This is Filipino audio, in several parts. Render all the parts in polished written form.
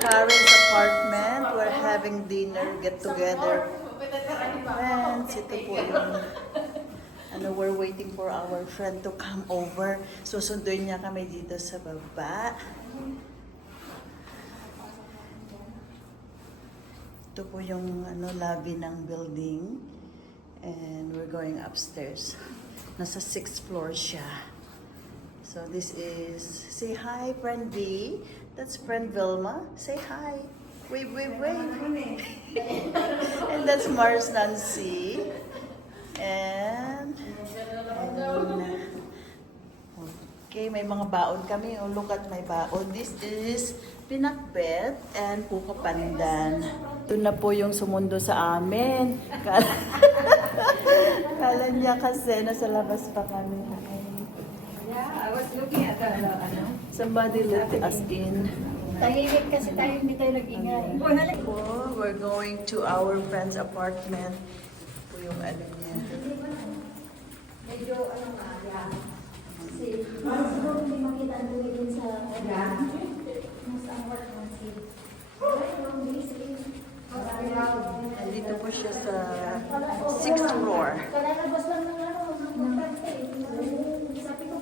Karen's apartment. We're having dinner, get together. Friends, ito po yung we're waiting for our friend to come over. Susunduin niya kami dito sa baba. Ito po yung lobby ng building. And we're going upstairs. Nasa 6th floor siya. So this is, say hi, friend V. That's friend Vilma. Say hi. Wave, wave, wave. And that's Mars Nancy. And okay, may mga baon kami. Oh, look at my baon. This is pinakbet and puka pandan. Ito na po yung sumundo sa amin. Kala niya kasi nasa labas pa kami. Yeah, I was looking at the Somebody let us in. tahimik kasi tayo, hindi tayo nag-ingay. We're going to our friend's apartment. Ito po yung niya. Medyo kasi siguro hindi makita ang dumi dun sa nasa apartment si. Dito po siya sa 6th floor. Kalalabas lang ng sabi ko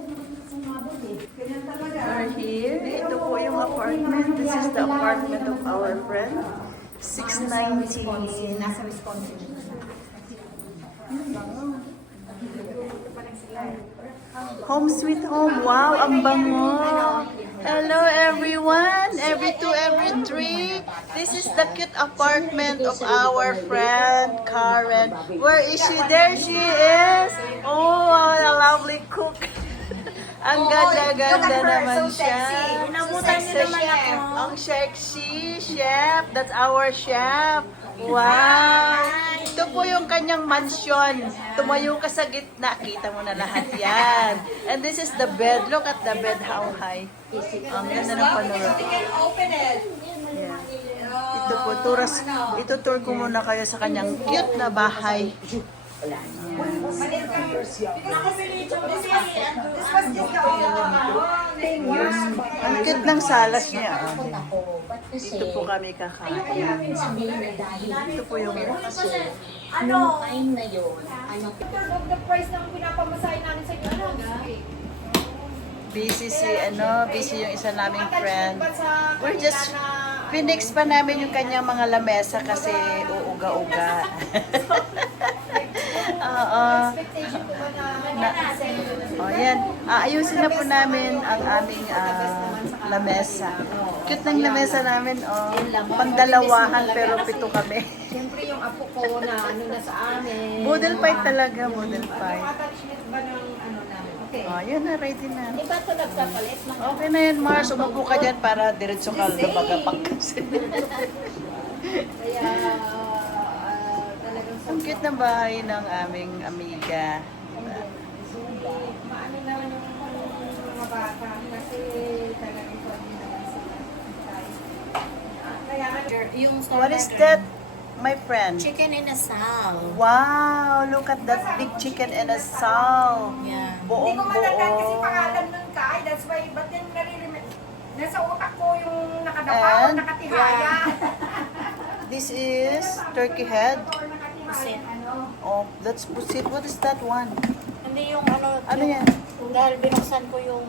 sumabot eh. We're here. Ito po yung apartment. This is the apartment of our friend. 619. Nasa Wisconsin. Home sweet home. Wow, ang bango. Hello everyone. Every 2, every 3. This is the cute apartment of our friend Karen. Where is she? There she is. Oh, a lovely cook. Ang ganda-ganda naman siya. Inabutan niyo naman ako. Ang sexy chef. That's our chef. Wow! Ito po yung kanyang mansion. Tumayo ka sa gitna. Kita mo na lahat yan. And this is the bed. Look at the bed. How high. Ang ganda ng panorama. Yeah. Ito po, itutour ko muna kayo sa kanyang cute na bahay. Ang cute ng salas niya. Dito po kami kakain. Ito po yung Ano? Time na yun. Third of the price ng pinapamasahe namin sa inyo. busy yung isa naming friend. We're just Phoenix pa namin yung kanyang mga lamesa kasi uuga-uga. Oo. Yan. Ayusin na po namin ang aming lamesa. Cute ng lamesa namin. Pangdalawahan pero 7 kami. Siyempre yung apo ko na na sa amin. Model fight talaga, model fight. Attachment ba ng namin? Okay. Yun na, ready na. Di ba ito nagpapalit? Okay na yan, Mars. Umupo ka dyan para diretso ka lumagapak. Kaya talagang Ang cute ng bahay ng aming amiga. maano naman yung mga bata kasi talagang pwede naman sila. Kaya yung What is that, my friend? chicken in a sal. Wow, look at that big chicken and a sal. Yeah. Buong Hindi ko matandaan kasi buo. pangalan nun ka. That's why, but then nasa utak ko yung nakadapa o And, nakatihaya. This is turkey head. Or nakatihaya, Pusit. Oh, that's pusit. What is that one? Hindi yung Ano yan? dahil binuksan ko yung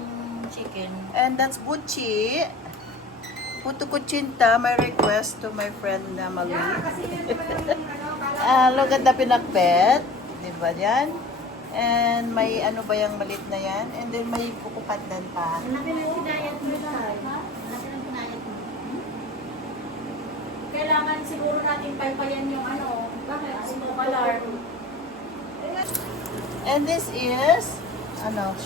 chicken. And that's buchi. Puto kuchinta, my request to my friend na Malu. Kasi yun naman yung Look at the pinakbet. Di ba yan? And may ano ba yung malit na yan? And then may pukupandan pa. Natin ang kinayat mo tayo. Natin ang kinayat mo. Kailangan siguro natin paypayan yung bakit? Sino color? And this is,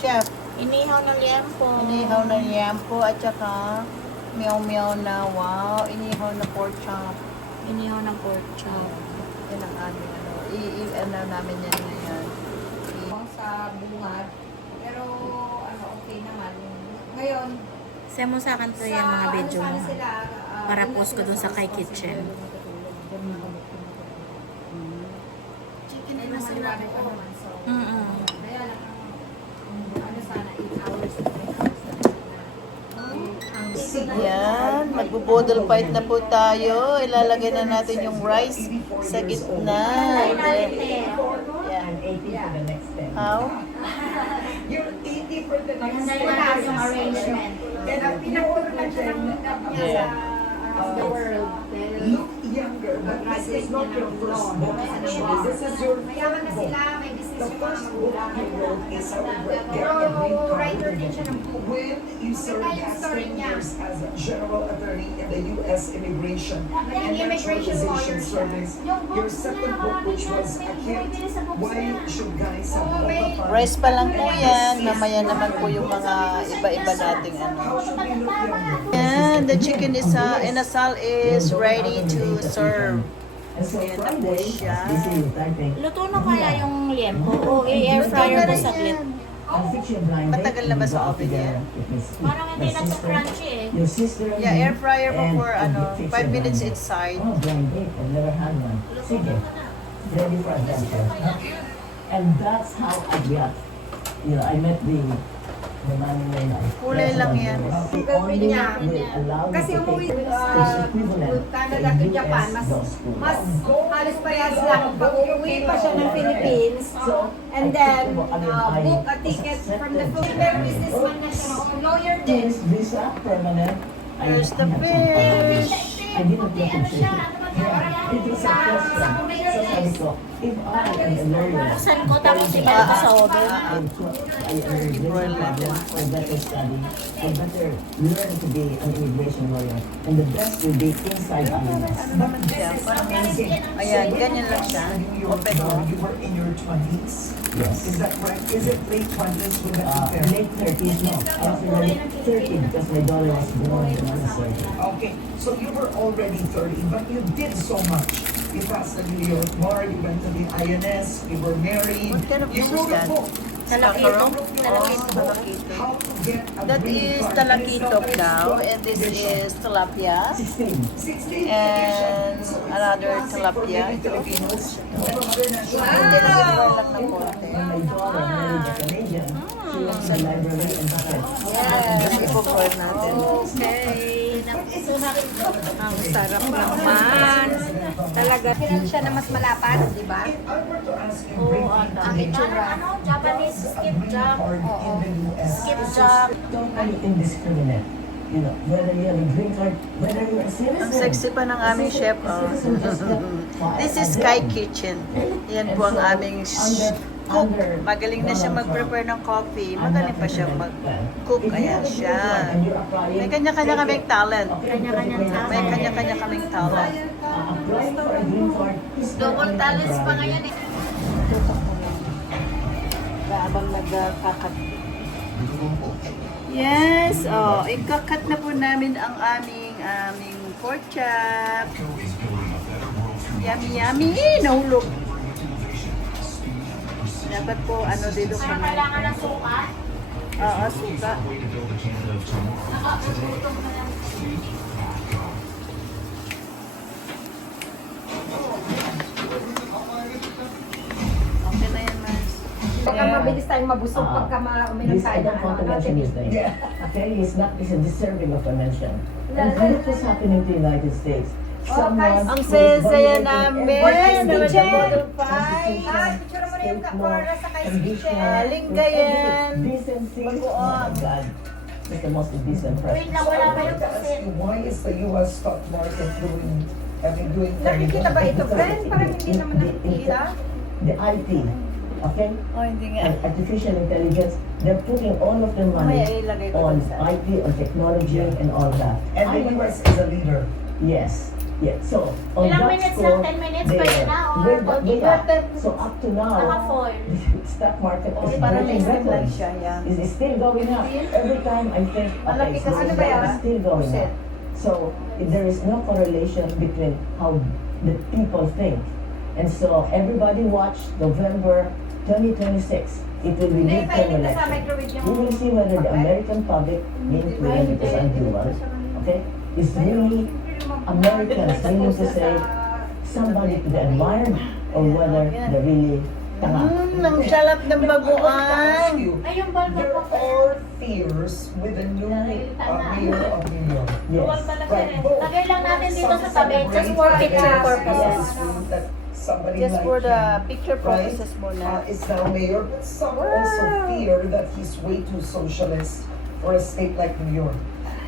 chef. Inihaw ng liempo. Inihaw na yampo at saka meow-meow na, wow, inihaw na pork chop. Inihaw ng pork chop. Yan ang aming namin yan ngayon. sa bungad. Pero, okay naman. Ngayon, Send mo sa akin to yung mga video mo. sila, Para post ko dun sa Kai Kitchen. chicken ay mas marami pa naman. So, kaya lang, sana 8 hours. 8 hours. Yan, Magbo-boodle fight na po tayo. Ilalagay na natin yung rice sa gitna. Yan. How? You're 80 for the next Maganda yung arrangement. And ang pinakuro na siya ng Yeah. The world. look younger, but this is not your first book actually. This is your Mayaman na third book. sila, may business The yung mga first book magulang. you wrote is a Pero writer din siya ng book. when you served Maganda yung as story 10 niya. years as a general attorney in the U.S. Immigration and Immigration Naturalization lawyer siya. Service. Your second book, which was a hit, Why Should Guys Have Boba Rice pa lang po yan. Mamaya naman po yung mga iba-iba nating ano. How should we look younger? And the chicken is inasal is ready to serve. And so Ayan na po Friday, siya. this is I think, Luto na kaya yung liempo o i-air fryer Ito ko na saglit? yan. a fiction blind date. Matagal na ba sa We got oven together yan? with Parang hindi my na to sister, crunchy eh. Your sister, Yeah, me, air fryer po and for a ano, fiction 5 minutes blind date. inside. Oh, blind date. I've never had one. Sige. Ready for adventure. Huh? And that's how I got, I met the man in my life. Kulay That's lang how yan. it was. The Gawin only niya. will allow me Kasi to umuwi take is equivalent Canada to Japan, mas halos parehas lang. Pag umuwi pa siya ng Philippines, and then book a ticket from the Philippines. Businessman na siya, lawyer din. This visa permanent. There's the I fish. didn't get to say it. It was a question. So sabi ko, if I am a lawyer, Saan ko tapos ibalik ko sa oven? I better study. I better learn to be an immigration lawyer. And the best will be inside INS. Ano naman siya? Parang ayan, ganyan lang siya. Open mo. You were in your 20s. Yes. Is that correct? Is it late 20s with the affair? Late 30s, no. I was already 30 because my daughter was born when I was 30. Okay, so you were already 30, but you did so much. You passed the New York bar, you went to the INS, you were married. What kind of you fish is wrote a that? book. Talakito? How to get a That green is card. talakito This now, is and this is tilapia. 16. 16 And edition. So it's another classic for tilapia. many Filipinos. Pero other national Wow! lang ng konti. When my daughter married a Canadian, she went to the library and she said, Yes, ipo-pour natin. Okay. Ang sarap naman. Talaga. Siya na mas malapad, di ba? If I were to ask you, Oo, bring ano, me ang itsura. Ano, Japanese a skip green jump. card in the US. Skip jump. totally indiscriminate. Whether you have a green card, whether you're a citizen. Ang sexy pa ng aming chef. Oh. This is Sky Kitchen. Yan po ang aming cook. Magaling na siya mag-prepare ng coffee. Magaling pa siya mag-cook. Ayan siya. May kanya-kanya kaming talent. Kanya-kanyang talent. May kanya-kanya kaming talent. Applying for a green card is Double talents pa ngayon eh. Habang nagkakat. Yes, oh, ikakat na po namin ang aming pork chop. Yummy, yummy! Nahulog. Dapat po, ano dito Kaya kami. kailangan ng suka. Oo, suka. Nakapagutong na lang. Okay na yan, Mas. Baka mabilis tayong mabusog pagka uminom This, tayo I don't want to mention his name. Okay, he's not is deserving of a mention. And look what's happening to the United States. Someone Ang who is saya-saya violating namin. every Naman single yung Constitution, Ah, picture mo na yung state law, para sa kay condition, Halingga yan. decency. Oh my God. He's the most indecent Wait president. lang, wala I ba wanted yung to ask pusit? you, why is the US stock market doing Nakikita ba ito, friend? Parang hindi naman nakikita. The IT, okay? Oh, hindi nga. And artificial intelligence, they're putting all of their money Mamaya ilagay ko on dun sa- IT, on technology, and all that. And the US is a leader. Yes. Yeah. So on Ilang that minutes score, lang? 10 minutes they- pwede na, or we're- konti we ba? are- So up to now, Naka-foil. the stock market is Parang breaking lang records. siya, yeah. Is still going up. Every time I think, Malaki okay, kasi so ano ba yan? it's still going up. So there is no correlation between how the people think. And so everybody watch November 2026. It will be Hindi, midterm kainin na sa election. microwave yung... We will see whether the American public, including because I'm Cuban, okay, is really Americans willing to say somebody to be admired or whether they're really tanga. Ang sarap ng baguan. Ay, yung balbak There ko. are fears with the new mayor of New York. Luwag Yes. pala Right, sir. both. Lagay lang natin dito sa Some tabi. Just celebrate for the picture fact purposes. that somebody Just like for the him, picture right, purposes muna. is now mayor, but some also fear that he's way too socialist for a state like New York.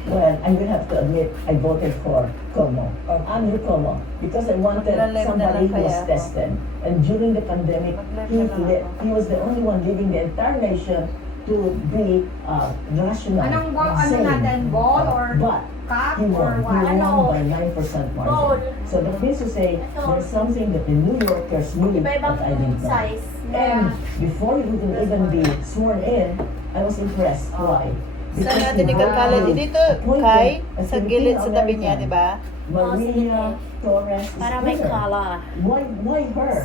Well, I will have to admit, I voted for Como, Andrew Como, because I wanted Magla-live na somebody lang who was kaya ako. tested. And during the pandemic, Magla-live na lang ako. he was the only one leading the entire nation to be rational, Anong ball, ano sane. natin? Ball or But cup he or won. He what? won Ano? by 9% Ball. margin. So that means to say, there's something that the New Yorkers knew Iba-ibang that I didn't know. size. And before you would even be sworn in, I was impressed. Why? Saan natin he ikakala? voted Dito, appointed Kai, a sa gilid sa tabi niya, Filipino-American, di ba? Maria Torres Para may Springer. color. Why her?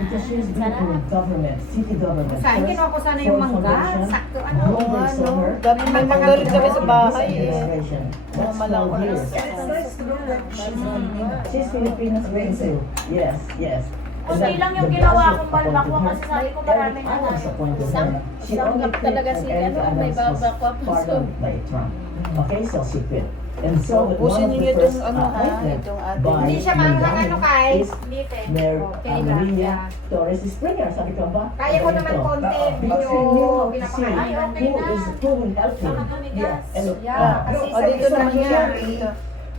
Because she's been in government, city government. Saan? first Kinuha ko sana yung for mangga. foundation, Sakto ano. Golden ano, Summer, dami may mangga rin kami sa bahay eh. administration. That's Malang 12 years. And it's nice to know that she's Filipino. She's Filipino too. Yes, yes. And Kunti then lang yung the ginawa budget kong balbakwa appointed her. kasi sabi ko marami Eric na Adams tayo. appointed her. She only quit talaga and si Eric ano, may Adams was balbakwa pa pardoned by Trump. Okay, so she quit. And so Ubusin one of niyo the itong first ano ha, appointment itong ating. by Hindi siya maanghang ano, Kai. is Dito eh. Mayor Okay, Maria gracias. Torres Springer. Sabi ko ba? Kaya ko naman Ganito. konti. Because Medyo we knew how to see pinapakain. Ay, okay who na. who will help him. Baka tumigas. And Yeah. No, O, dito so naman yan. clearly,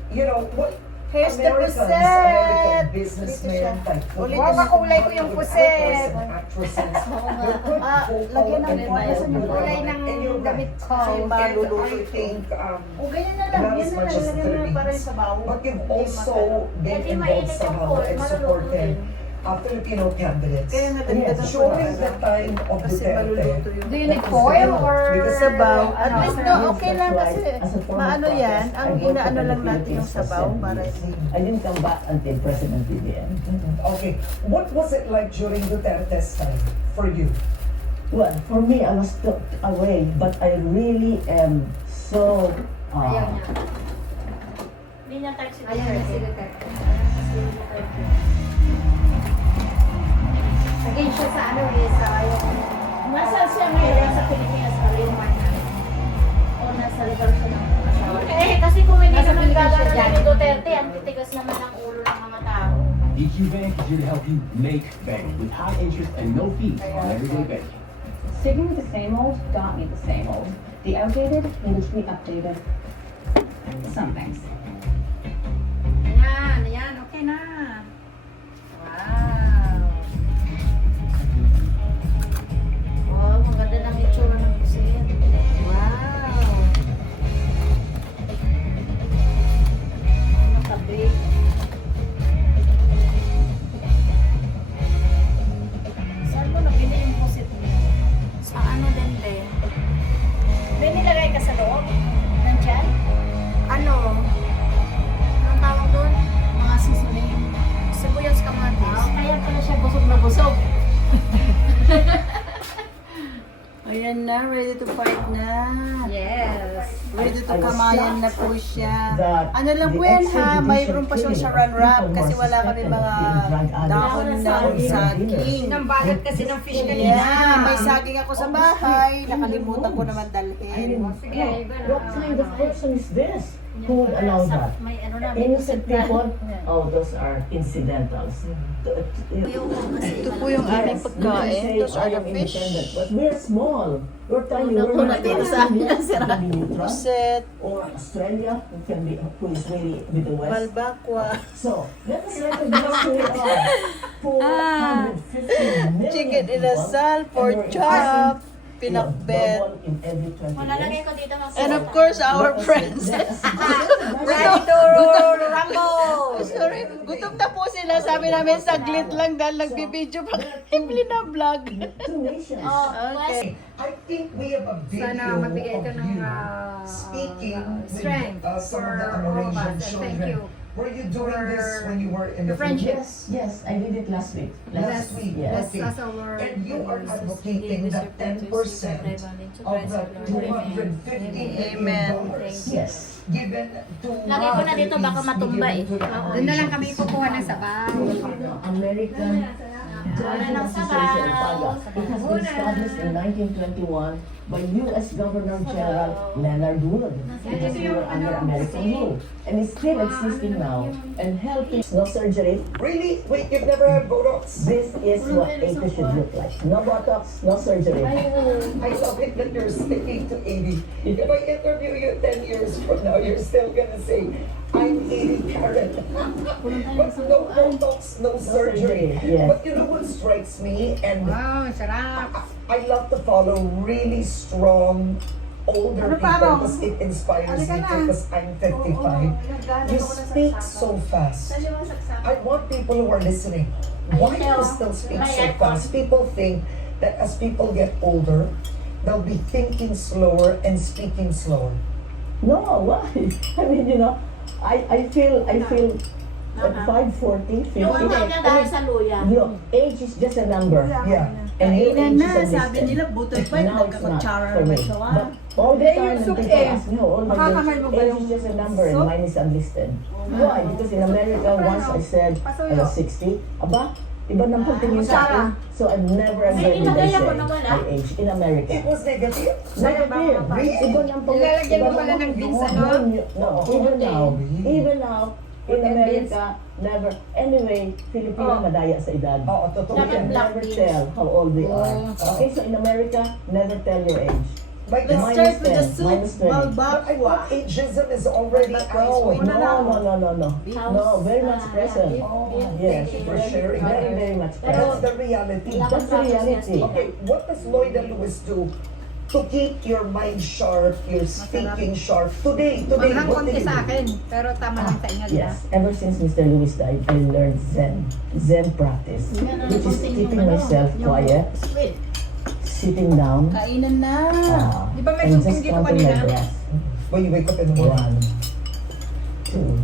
you know, what Here's the Americans, puset. American businessmen, Ulit Wow, makulay ko yung puset. actresses, Ah, lagyan ng buhay sa Yung kulay ng damit ko. Kasi maluluto I think, O, ganyan na lang. not Yan as na much lang. as Lagyan mo na para Philippines, sa bawo. but you've also been Kasi involved mainit yung somehow pork, and maluluto supported din. Filipino candidates. Kaya nga Yes, dagdagan ko During na. the time of Kasi maluluto Duterte, yung Do you need foil or? Because sabaw. At ano? least no, okay lang kasi maano yan. Ang inaano lang natin yung sabaw para I didn't come back until President BBM. okay, what was it like during Duterte's time for you? Well, for me, I was took away, but I really am so. Ayaw niya. Hindi niya type si Ayaw niya si Duterte. Duterte. Again siya sa ano eh, sa yung... Nasaan siya ngayon sa Pilipinas pa rin? O nasa lugar siya ng asawa? Eh, kasi kung hindi Nasa naman Pilipinas gagano siya ni dyan. Duterte, ang titigas naman ng ulo ng mga tao. EQ Bank is here to help you make bank with high interest and no fees on everyday banking. Sticking with the same old don't need the same old. The outdated needs to be updated. Some things. Ayan, ayan, okay na. Wow. Oh, maganda ng itsura ng pusit. Wow. Nakabake. Saan mo nabili yung pusit niya? Sa ano din, te? May nilagay ka sa loob? Nandyan? Ano? Anong tawag doon? Mga seasoning. Sibuyas kamatis. Kaya pala siya busog na busog. Ayan na, ready to fight na. Yes. Ready to I was kamayan na shocked po siya. that Ano lang the po yan ha, extrajudicial mayroon pa siyang killing saran of wrap people kasi who are wala kami suspected of mga being drug addicts dahon ng are saging. Nambalat kasi ng fish kanina. Yeah, may saging ako sa bahay. Nakalimutan ko naman dalhin. Sige, What kind of person is this? Who would allow that? May ano na, may Innocent pusit na. people? Oh, those are incidentals. Ito po yung aming pagkain. Those are the fish. But we're small. We're tiny. Una po We're na not dito sa amin ang Can be neutral. puset, Or Australia, who is really with the West. balbakwa, So, let us recognize who we are. 450 million chicken people, inasal, and pork we're chop, increasing, pinakbet. double in every 20 Malalagay years. ko dito ng And of course, our friends. Ready to rumble! Sorry, gutom na po sila. Sabi namin saglit lang dahil nagbibideo pa kami na vlog. Two nations. Okay. I think we have a video Sana magbigay ito of ng you speaking strength with some of the for all of Amerasian us. And thank children. you. Were you doing this for when you were in the the friendship. Philippines? Yes, I did it last week. Last week, Yes. okay. That's our And you are advocating that 10% of the $250 million Amen. Yes. given to Lagay ko na dito, baka Philippines, matumba given eh. to the Doon na lang kami Asians. kukuha ng sabaw. American Driving Association Paga. It has been established in 1921 by U.S. Governor General Leonard Wood. It was never under American rule and is still existing now and helping. No surgery. Really? Wait, you've never had Botox? This is what 80 should look like. No Botox, no surgery. I love it that you're sticking to 80. If I interview you 10 years from now, you're still gonna say, I'm 80 Karen. But no Botox, no surgery. Yes. But you know what strikes me? And Wow, sarap. I love to follow really strong older people because it inspires me too, because I'm 55. You speak so fast. I want people who are listening. Why do you still speak so fast? People think that as people get older, they'll be thinking slower and speaking slower. No, why? I mean, you know, I feel at 540, 50. Yung ano niya dahil sa luya. Look, age is just a number. Yeah. And your age is a sabi distance. nila, butoy pa, Now it's not nagkakatsara for me. naman siya. But all the Eh, time yung when soup people eh. ask me, oh my Makakamay mo gosh, ba age yung is just a number and soup? mine is unlisted. Why? Because in America, once I said I was 60, aba, iba nang pagtingin sa akin. So I've never ever May did I inagay say ako naman, my age in America. It was negative. Negative. Iba nang pag- Nilalagyan mo iba pala nang- ng beans, No, ano? no, even now, in America, never. Anyway, Filipino madaya sa edad. Oo, totoo You can yan. never tell how old they are. Okay, so in America, never tell your age. My Let's God. start with the Minus 10, soup, minus 20. But I balbakwa. thought ageism is already out. No, very much present. Oh, Yes, thank you for sharing very, that. very much That's present. the reality. That's the reality. Okay, what does Lloyda Lewis do to keep your mind sharp, your speaking sharp? Today, Maghang what do konti you sa do? akin, pero tama lang sa inyo, di ba? Yes, ever since Mr. Lewis died, I learned Zen practice, which is keeping myself quiet, sitting down, Kainan na. Di ba may and something just dito counting my kanina? breath. When you wake up in the morning. 1, 2,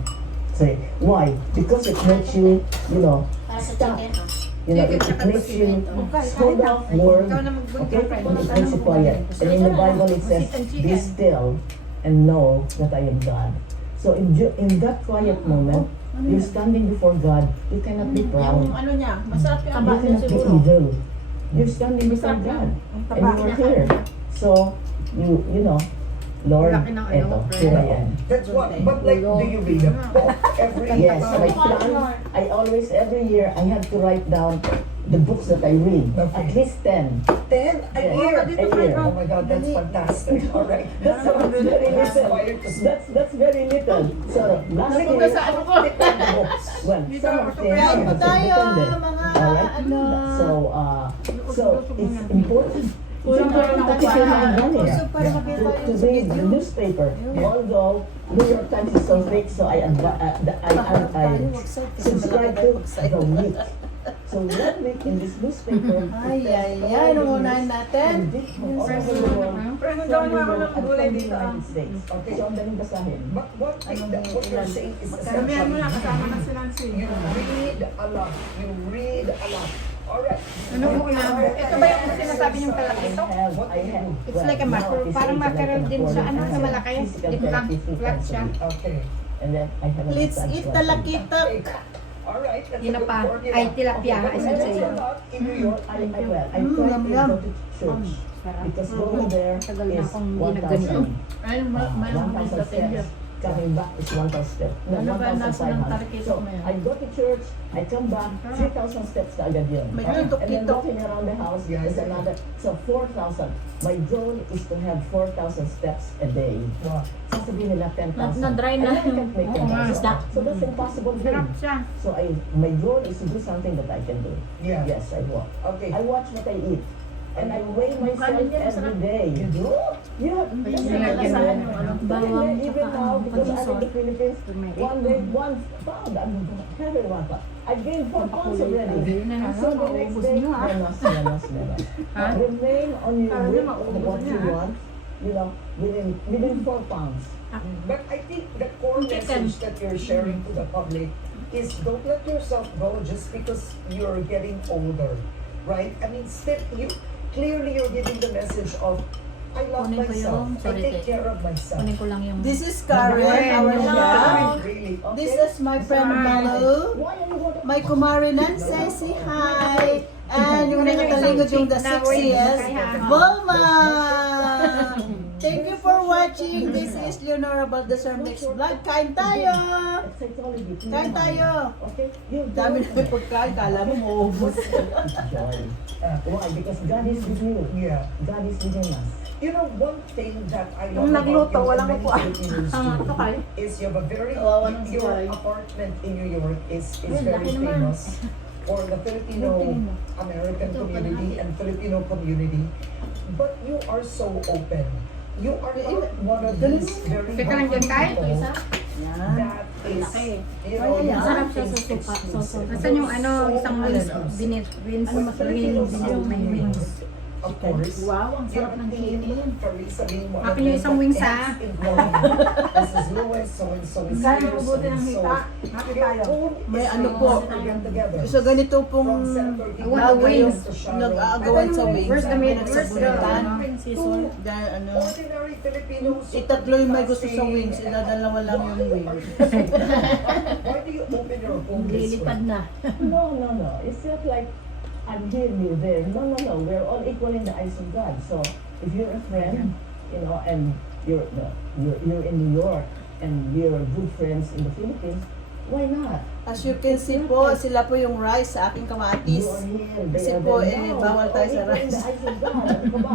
3. Why? Because it makes you, you know, Para sa stop. chicken, You know, it makes you slow down word, Ikaw na magbunta, okay? friend. And it makes you quiet. And in the Bible it says, be still and know that I am God. So in that quiet moment, you're standing before God, you cannot be proud. Yung ano niya, masarap yung You aba niya cannot be siguro. evil. You're standing before God. And you are here. So, you know, Lord, Laki ng ano, eto, friend. here I am. That's what, but like, do you read a book every Yes, time? my plan, I always, every year, I have to write down the books that I read. Okay. At least 10. 10 a Yes, year. a year. Oh my God, that's fantastic. All right. That's very little. That's very little. So, last year, well, some of them Kain po are tayo, dependent. mga Alright? ano. So it's important. It's important to keep your mind running. To read the newspaper. Although New York Times is so fake, so I subscribe to the week. So 1 week in this newspaper. Ay, ay, ay, nung unahin natin. Friend, gawin mo ako ng gulay dito, ah. Okay, so ang daling basahin. But one thing that what you're saying is Sabihan mo na, essential. kasama na si Nancy. You read a lot. You read a lot. All right. Ano mo ulam? Ito ba yung sinasabi niyong kalakito? It's like a mackerel. Parang mackerel din siya. Ano sa malaki? Di ba flat siya? Okay. And then I have a Let's massage eat session. talakitok. All right. That's Yun a na good pa. formula. Ay, tilapia, Okay, I but should there's say. a lot in New York. I try yum, to yum. go to church because going there Tagal na is akong 1,000. Ay, may 1,000 steps. Coming back is 1,000 steps. No, Ano ba, nasa ng 1,500. tarikito So mo yan? I go to church, I come back, 3,000 steps na agad yun. May And then kitok-kitok. walking around the house Yeah, is yeah. another. So 4,000. My goal is to have 4,000 steps a day. Wow. Sasabihin nila 10,000. Na-dry na And I can't make Oo nga, 10,000. isda. So that's impossible thing. Sarap siya. So my goal is to do something that I can do. Yeah. Yes, I walk. Okay. I watch what I eat. And I weigh myself every day. You do? Yeah, because Nilagyan mo ng ano, bawang, even tsaka now, ano, because I'm in the pag-isot. Philippines, one weight, 1 pound, I'm heavy 1 pound. I gained 4 pounds already. So the next day, menos. Remain on your weight of what you want, you know, within 4 pounds. But I think the core message that you're sharing to the public is don't let yourself go just because you're getting older, right? I mean, still, clearly you're giving the message of, I love Kunin ko myself, yung- I sorry, take Tek. care of myself. Kunin ko lang yung... This is Karen, our chef. Really? This is my friend Malu. Why are you going to My kumari Nancy, say hi. And yung nakatalingod yung the sexiest, Bulma! Thank you for watching. This is Leonora Baldassar Mix Vlog. Kain tayo! Psychology. Kain tayo! Okay? You Dami na may pagkain, kala mo maubos. joy. Why? Because God is with you. Yeah. God is within us. You know, one thing that I love Nung nagluto, about you walang and many upuan. Filipinos do is you have a very, Kawawa ng your sukay. apartment in New York is Ay, very laki naman. famous for the Filipino American community and Filipino community. But you are so open. You are not one of these very Teka lang dyan, Kai. people Yan. that is, you know, Ay, you Sarap siya think sa suka. exclusive. Nasaan yung ano, isang wings, wings, may wings. Of course. Wow, ang You sarap have ng a team, chicken. Faris, sabihin mo, Akin yung isang wings, ha? This is Louis, so-and-so is Kaya here, mabuti ng so-and-so. hita. Happy tayo. May ano po. Together. So ganito pong wings. nag-aagawan sa wings. Where's the meat? Ang Where's the pinagsabunutan. Dahil ano, Ordinary Filipinos. itatlo yung may gusto sa wings, idadalawa lang yung wings. Why do you open your home this way? Lilipad na. No. It's not like I'm here, you're there. No. We're all equal in the eyes of God. So if you're a friend, you know, and you're in New York and we're good friends in the Philippines, why not? As you can see po, sila po yung rice sa aking kamatis. You are here, they Kasi are po, there. eh, No, bawal tayo sa we're all equal in rice. the eyes of God. Ano ka ba?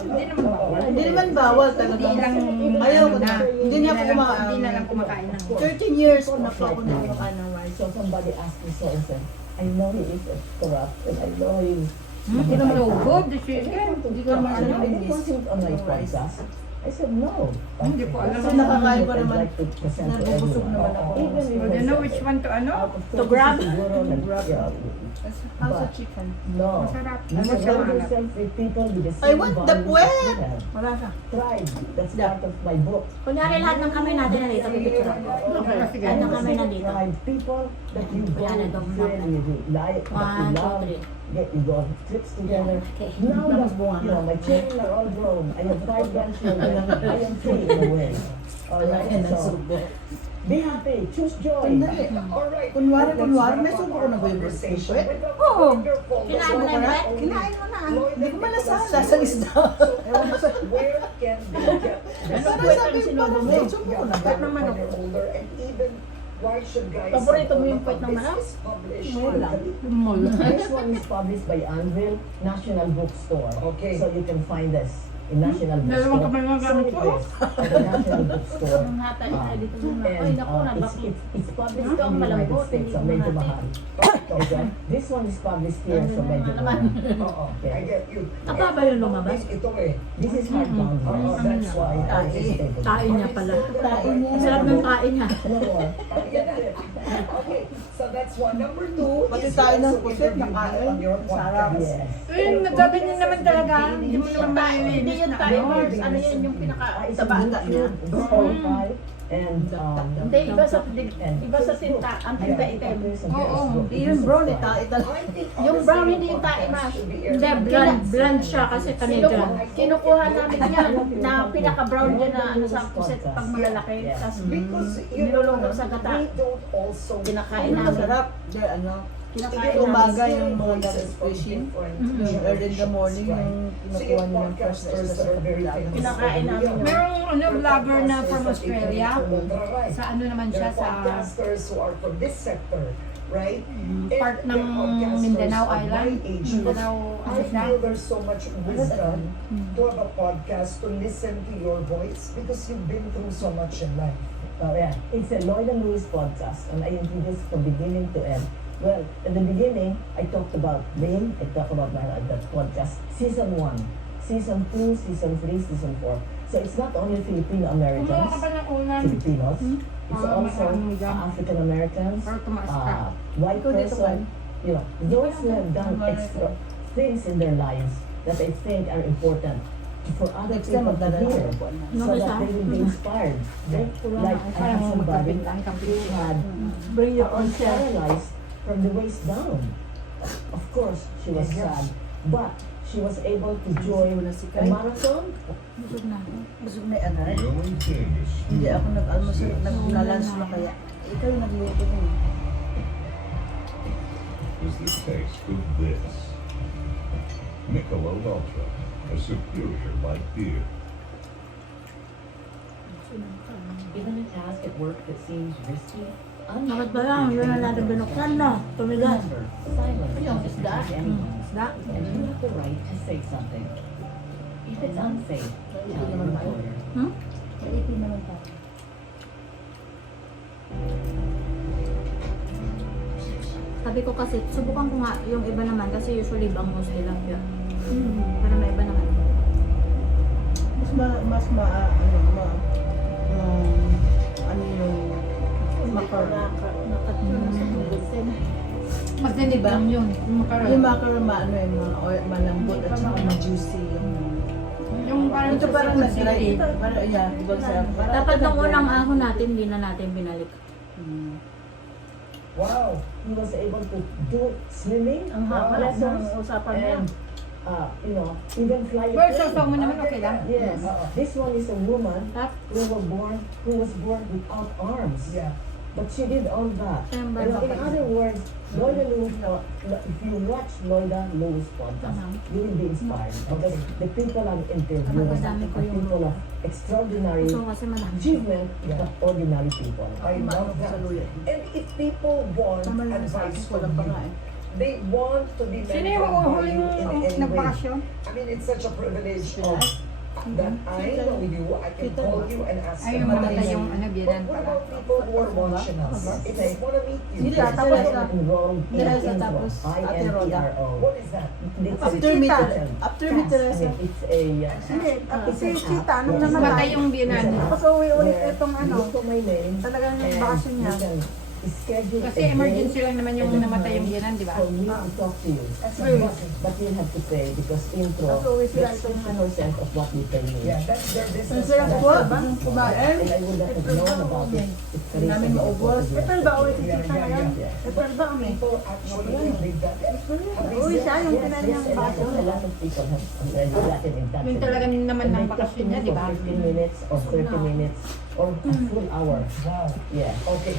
Hindi naman bawal. Hindi naman bawal talaga. Hindi lang Ayaw ko na. Hindi Hindi na ako Hindi na lang kumakain. kumakain ng 13 years ko na po ako na kumakain ng rice. So somebody asked me so and said, I know he is corrupt and I know he is. Hindi naman so good, the chicken. Hindi ko naman I alam didn't want him on my podcast. I said no. Hindi ko alam. Kasi nakakain ko I'd naman. like to present to Nabubusog everyone. naman ako. Even if Do you know which one to ano? To grab? Grab. How's the chicken? No. Masarap. You Masarap. surround yourself with people with the I same want the values puwet. that you have. Wala ka. Pride. That's part of my book. Kunyari lahat ng kamay natin nandito, pipicture ako. Lahat ng kamay nandito. Pride. People that you go Wala na daw, friend with, you like, that you 1, 2, love. 3. You go on trips together. Okay. Now that, you know, my children are all grown. I have 5 grandchildren. I am free in a way. Alright, so be happy. Choose joy. Alright. Kunwari, may subo ko na ba yung Conversation puwet? with the Oo. wonderful- Kinain mo na yung puwet? Kinain mo na. Hindi ko malasasa sa isda. Where can they get this? Ano sabi ko na subo ko na ba? When you're older, and even why should guys Paborito mo yung puwet ng this manok? is published Wala. This one is published by Anvil National Bookstore. Okay. So you can find this in National Dalawang Bookstore. kamay mga gamit ko. The National Bookstore. Ang hata niya dito muna. Ay, And naku, nabaki. it's published Ito in ang the United malambot, States. hindi So mo medyo natin. mahal. Okay. This one is published here. So medyo naman. mahal. Oo, I get you. Tapa ba yung lumabas? Ito eh. This is hardbound. That's why. Kain niya pala. Kain niya. Ang sarap ng kain niya. No more. Okay, so that's one. Number 2 Pati is tayo ng also pusit, interviewing nakain. on your Sarap. podcast. Yes. Eh, nagaganyan naman talaga. Hindi mo naman Hindi maiinis yung na Thai ano. horse. Ano yun yung pinaka It's sa bata niya? It's qualified and Hindi, iba sa tinta. Ang tinta itim. Oo. Yun bro, nita talaga. Yung brown hindi yung tae mas. Hindi, blonde siya kasi Canadian. Kinukuha namin niya na pinaka-brown niya na ano sa puset pag malalaki. Tapos Because you nilulunod sa gata. we don't also Kinakain Ang namin. masarap. Diyan, ano, Kinakain umaga namin. yung mga gabi fishing. Yung early in the morning, yung kinukuha nyo ng fresh na isda sa kapulagan. Kinakain namin yun. Merong ano, vlogger na from Australia. Sa ano naman siya, sa podcasters who are from this sector, right? part And ng they're podcasters Mindanao of my Island. age. Mindanao, I ano siya? feel there's so much wisdom to have a podcast, to listen to your voice, because you've been through so much in life. Oh yeah, it's a Lloyd and Lewis podcast, and I introduced from beginning to end. Well, in the beginning, I talked about Rain, I talked about that podcast, season 1, season 2, season 3, season 4. So it's not only Filipino Kumuha ka Americans, pa ng ulam. Filipinos, it's Ah, also may ano African Americans, Or tumaas ka. white Ikaw dito person, you know, those who have done extra things in their lives that I think are important for other Next time, people to magdadala hear, ko po. so that they will be inspired. Like I have somebody who had Bring your was own self. paralyzed from the waist down. Of course, she was sad, but she was able to join a marathon. Busog na. Busog na yan, ha? Hindi ako nag-almusal, nag-lunch na kaya. Ikaw yung nagluto mo. was the taste of this. Michelob Ultra, a superior light beer. Given a task at work that seems risky, Bakit ba lang? Yun na natin binuksan na. Tumigas. silence is not anyone's. And you have the right to say something. If it's unsafe, tell your employer. Sabi ko kasi, subukan ko nga yung iba naman kasi usually bangus tilapia. Para may iba naman. ano yung macaron. Mas dinibang yun. Yung macaron, malambot at saka ma-juicy. Yung parang ito parang nag-dry. Parang, yeah, diba sa... Dapat nung unang ahon natin, hindi na natin binalik. Wow, he was able to do swimming lessons and you know, even fly a Well, plane. so mo naman okay lang. Yes, this one is a woman who was born without arms. Yeah. But she did all that. Ayun ba? You know, in other words, Loida Lewis, if you watch Loida Lewis podcast, you will be inspired because the people I'm interviewing Madami ko are yung- people of extraordinary So kasi madami. achievement, but ordinary people. I love that. And if people want advice from you, they want to be Sino yung mentored by huling you in any way. nagbakasyon? I mean, it's such a privilege that I know you. I can call you and ask Ay, yung matay advice. yung But biyanan what pala. about people who are watching us? If they want to meet you, Sila, tapos na. Enrolled in Dila sa Intro, tapos, Ate Roda. INTRO. what is that? It's After a me, pattern. after me, Fast. Teresa. I mean, it's a Hindi, it's si an Chita, app nung where namatay you yung biyanan. can- Tapos uwi ulit where itong you ano, look for my name talagang and bakasyon niya. you can schedule Kasi a day emergency lang naman yung and a namatay yung time biyanan, di ba? for me to talk to you. True. But you have to pay because intro Tapos uwi sila gets itong 50% of what we pay me. Yeah, that's their business. Sarap model. po, bang kumain? And I would not have known about it if there is Namin maubos. April ba uwi si Yeah, Chita yeah, ngayon? yeah. April ba kami? People actually think that. Uwi siya, yung Yes, tinan yes, niyang and I baso. know a lot of people have already gotten in touch. Yung with talagang me. naman And ng they talk to bakasyon me niya, di for ba? 15 minutes or 30 minutes or a full hour. Wow. Yeah. Okay.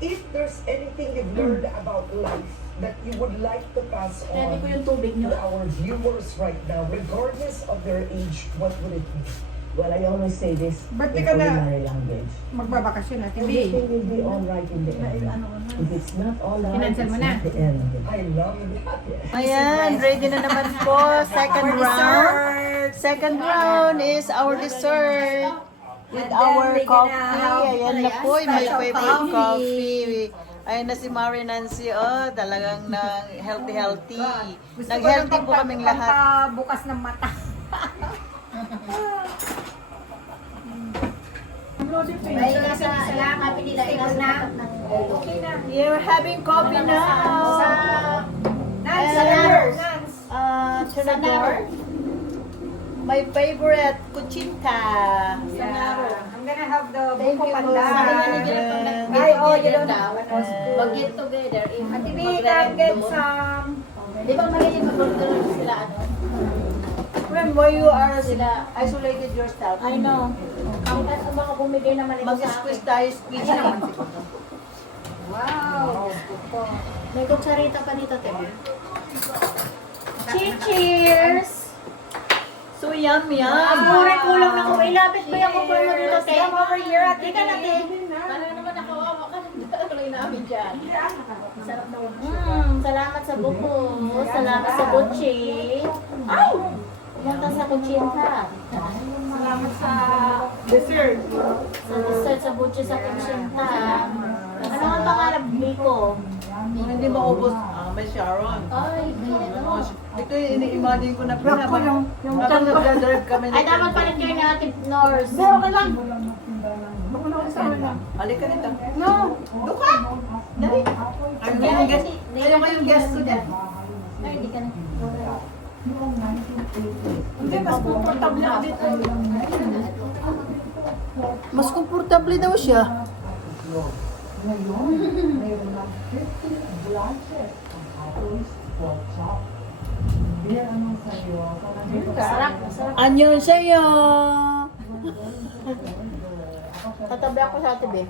If there's anything you've learned about life that you would like to pass Ready ko on yung tubig to niyo. our viewers right now, regardless of their age, what would it be? Well, I always say this Ba't in di ka na- ordinary language. Magbabakasyon natin, Bi. Everything will be all right in the end. If it's not all right, Kinansel it's mo na. not the end. I love that. Ayan, ready na naman po. Second round. Second round is our dessert. With our coffee. Ayan na po, yung my favorite coffee. Ayan na si Mari Nancy. Oh, talagang healthy. Nag-healthy po kaming lahat. Bukas ng mata. Ay, nasa happy nila. Ikas na. Okay na. You're having coffee now. Nance, Trinador. My favorite, Cuchita. I'm gonna have the Thank buko you po. pandan. Ay, oh, you don't know. Mag-get together. Ate B, come get some. Di ba magiging mag-order sila ano? When why you are isolated yourself? I know. Ang kaso baka bumigay naman ito sa akin. Mag-squeeze tayo, squeeze. Wow. May kutsarita pa dito, Tebe. Cheers! So yum, yum. Abure, kulang na ko. Ilapit ba yung kumpul mo dito, Tebe? Come over here, Ate Di ka na, B. Tebe. Para naman nakawawa ka. Tuloy namin dyan. Sarap daw. Salamat sa buko. Salamat sa butchi. Ay! Pumunta sa kuchinta. Salamat sa Dessert. Sa dessert sa butchi sa kuchinta. Ano ang pangarap, Biko? Hindi maubos. May Sharon. Ay, ano? Ito yung ini-imagine ko na po habang nag-drive kami. Ay, dapat pa rin kayo ni Ate Norse. Pero okay lang. Baka na ako sa amin. Halika rito. No. Duka! Dali. Ayaw kayong guest ko dyan. Ay, hindi ka na. Hindi, mas comfortable ako dito. Mas komportable daw siya. Sarap, sarap. Anyon sa'yo! Tatabi ako sa Ate Be.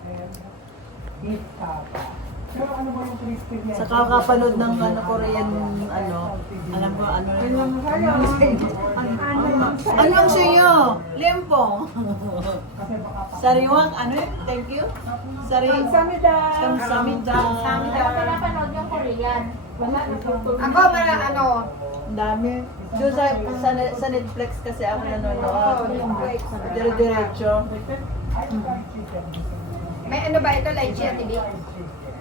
Sa kakapanood ng Korean, alam ko, ano ang sa'yo? Limpong. Sariwang, thank you. Kamsamida. Pero pinapanood yung Korean. Ako, Ang dami. Doon sa Netflix kasi ako nanonood. Dire-diretso. may ano ba ito, like Chia TV?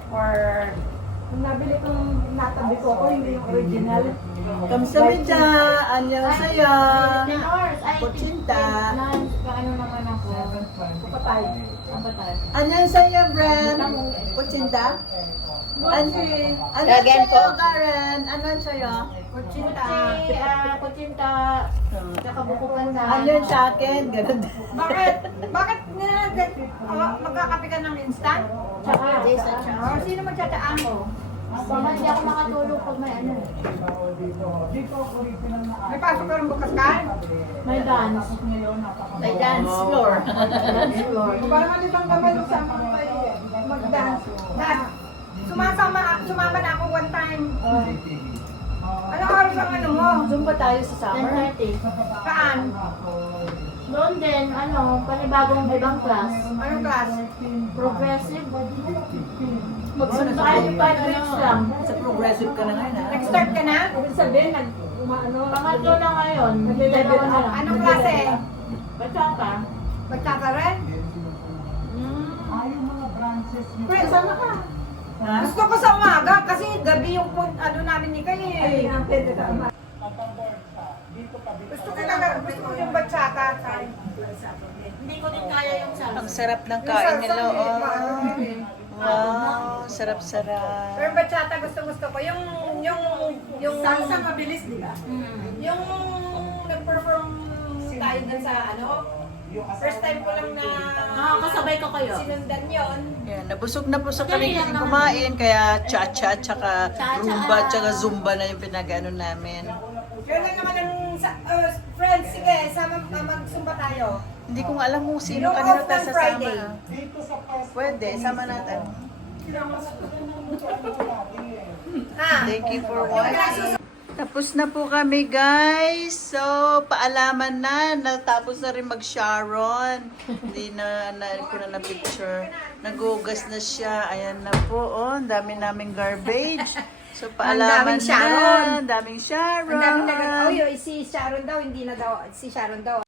Or, Kung nabili kong natabi ko ako, hindi yung original. Kamsamida. Anyo sa'yo. Dinorce, ay, Kutsinta. Ano naman ako? Kapatay. Ang batay. Anyo sa'yo, Bren? Kutsinta? Ano Again sa'yo, po. Karen? Ano sa'yo? Kutsinta, tsaka buko panda. Ano sa akin? Ganun. bakit magkakape ka ng instant? Tsaka, Or sino magtsatsaan mo? baka hindi ako makatulog pag may ano. May pasok ka rin bukas ka? May dance. May dance floor. Parang ano ibang gamal sa mag-dance. Sumama na ako one time. Anong oras ang ano mo? Zumba tayo sa summer. 10:30. Saan? Doon din, panibagong ibang class. Anong class? Progressive. Magsunod tayo 5 weeks lang. Sa progressive ka na ngayon, ha? Nag-start ka na? Ibig sabihin, Pangatlo na ngayon. Dalawa na lang. Anong klase? Bachata. Magkaka rin? Pre, sama ka. Ha? Gusto ko sa umaga kasi gabi yung namin ni Kay eh. Gusto ko yung bachata. Hindi ko din kaya yung salsa. Ang sarap ng kain nila, oh. Wow, sarap-sarap. Pero bachata gusto ko. Yung salsa mabilis, di ba? Yung nag-perform tayo dun sa first time ko lang na Nakakasabay ko kayo. sinundan yon. Yan, nabusog na po sa kami kumain, kaya cha-cha, tsaka rumba, tsaka zumba na yung pinag-ano namin. Yun lang naman ang friends, sige, magsumba tayo. Hindi ko nga alam kung sino Yung kanina off ng tayo sasama. Friday. Pwede, sama natin. Ha? Thank you for watching. Tapos na po kami, guys. So, paalaman na. Natapos na rin mag-Sharon. Hindi ko na na-picture. Nagugas na siya. Ayan na po. Oh, ang dami naming garbage. So, paalaman Ang daming Sharon. na. Ang daming Sharon. Ang dami si Sharon daw, hindi na daw, si Sharon daw.